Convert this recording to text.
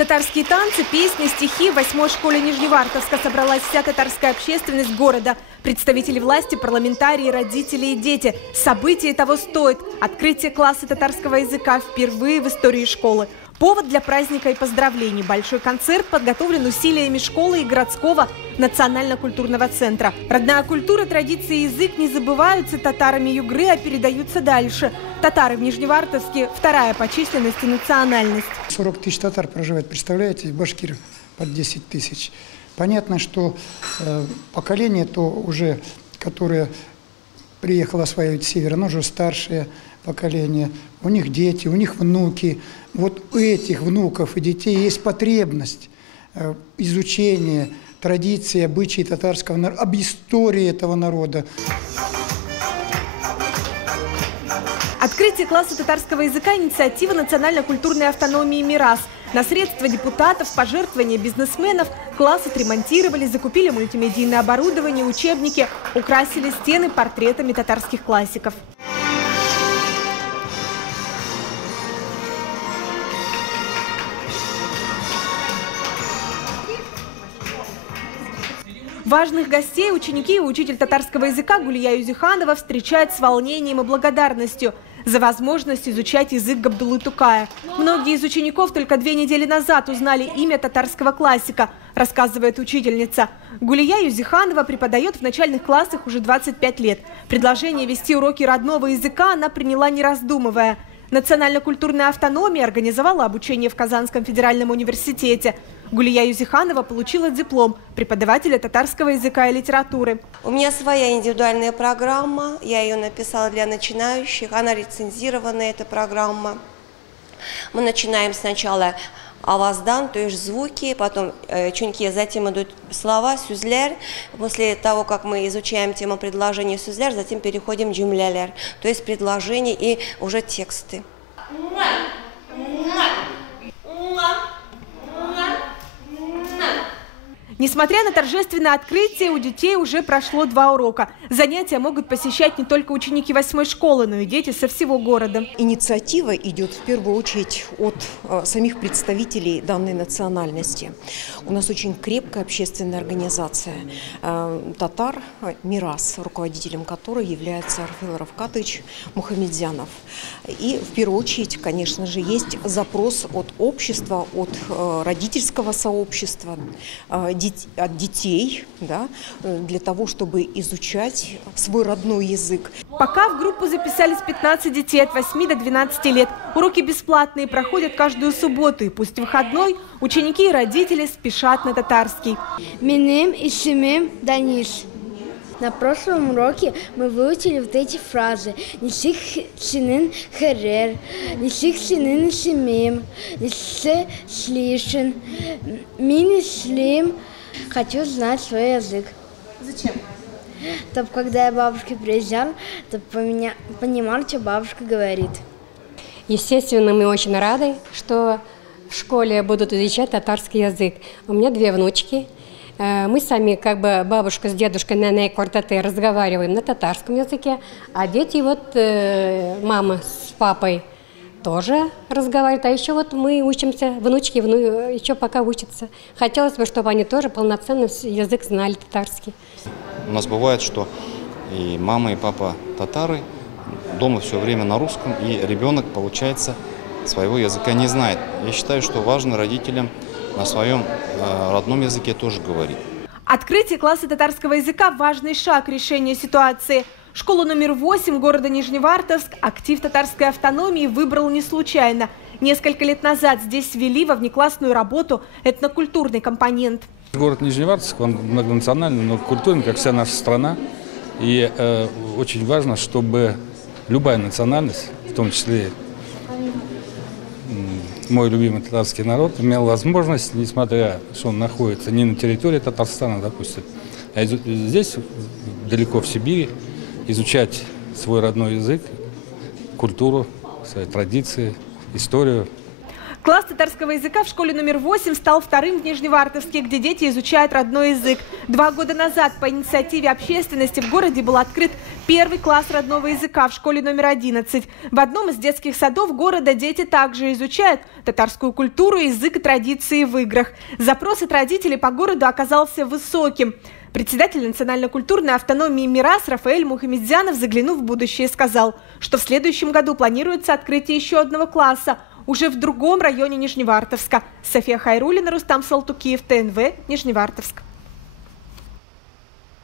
Татарские танцы, песни, стихи. В 8-й школе Нижневартовска собралась вся татарская общественность города. Представители власти, парламентарии, родители и дети. Событие того стоит. Открытие класса татарского языка впервые в истории школы. Повод для праздника и поздравлений. Большой концерт подготовлен усилиями школы и городского национально-культурного центра. Родная культура, традиции и язык не забываются татарами Югры, а передаются дальше. Татары в Нижневартовске – вторая по численности национальность. 40 тысяч татар проживает, представляете, башкир под 10 тысяч. Понятно, что поколение то уже, которое приехало осваивать север, оно уже старшее поколение. У них дети, у них внуки. Вот у этих внуков и детей есть потребность изучения традиций, обычаев татарского народа, об истории этого народа. Открытие класса татарского языка – инициатива национально-культурной автономии «Мирас». На средства депутатов, пожертвования бизнесменов класс отремонтировали, закупили мультимедийное оборудование, учебники, украсили стены портретами татарских классиков. Важных гостей ученики и учитель татарского языка Гулия Юзиханова встречают с волнением и благодарностью за возможность изучать язык Габдуллы Тукая. Многие из учеников только 2 недели назад узнали имя татарского классика, рассказывает учительница. Гулия Юзиханова преподает в начальных классах уже 25 лет. Предложение вести уроки родного языка она приняла не раздумывая. Национально-культурная автономия организовала обучение в Казанском федеральном университете. Гулия Юзиханова получила диплом преподавателя татарского языка и литературы. У меня своя индивидуальная программа, я ее написала для начинающих, она рецензированная, эта программа. Мы начинаем сначала аваздан, то есть звуки, потом чунки, затем идут слова, сүзлер. После того, как мы изучаем тему предложения сүзлер, затем переходим к джумлялер, то есть предложения и уже тексты. Несмотря на торжественное открытие, у детей уже прошло 2 урока. Занятия могут посещать не только ученики 8-й школы, но и дети со всего города. Инициатива идет в первую очередь от самих представителей данной национальности. У нас очень крепкая общественная организация татар «Мирас», руководителем которой является Рафаил Равкатович Мухамедзянов. И в первую очередь, конечно же, есть запрос от общества, от родительского сообщества, от детей, да, для того, чтобы изучать свой родной язык. Пока в группу записались 15 детей от 8 до 12 лет. Уроки бесплатные, проходят каждую субботу. И пусть выходной, ученики и родители спешат на татарский. Менем ишимем Даниш. На прошлом уроке мы выучили вот эти фразы. Нисих синин херер, нисих синин шимем, нисе слишен, мини слим. Хочу знать свой язык. Зачем? Чтобы когда я к бабушке приезжал, то понимал, что бабушка говорит. Естественно, мы очень рады, что в школе будут изучать татарский язык. У меня 2 внучки. Мы сами, как бы бабушка с дедушкой на квартете разговариваем на татарском языке, а дети, вот мама с папой тоже разговаривают, а еще вот мы учимся, внучки еще пока учатся. Хотелось бы, чтобы они тоже полноценный язык знали татарский. У нас бывает, что и мама, и папа татары, дома все время на русском, и ребенок, получается, своего языка не знает. Я считаю, что важно родителям на своем родном языке тоже говорить. Открытие класса татарского языка – важный шаг решения ситуации. Школу номер 8 города Нижневартовск актив татарской автономии выбрал не случайно. Несколько лет назад здесь ввели во внеклассную работу этнокультурный компонент. Город Нижневартовск, он многонациональный, многокультурный, как вся наша страна. И очень важно, чтобы любая национальность, в том числе мой любимый татарский народ, имел возможность, несмотря что он находится не на территории Татарстана, допустим, а здесь, далеко в Сибири, изучать свой родной язык, культуру, свои традиции, историю. Класс татарского языка в школе номер 8 стал вторым в Нижневартовске, где дети изучают родной язык. 2 года назад по инициативе общественности в городе был открыт первый класс родного языка в школе номер 11. В одном из детских садов города дети также изучают татарскую культуру, язык и традиции в играх. Запрос от родителей по городу оказался высоким. Председатель национально-культурной автономии «Мирас» Рафаэль Мухамедзянов, заглянув в будущее, сказал, что в следующем году планируется открытие еще одного класса, уже в другом районе Нижневартовска. София Хайруллина, Рустам Салтукиев, ТНВ, Нижневартовск.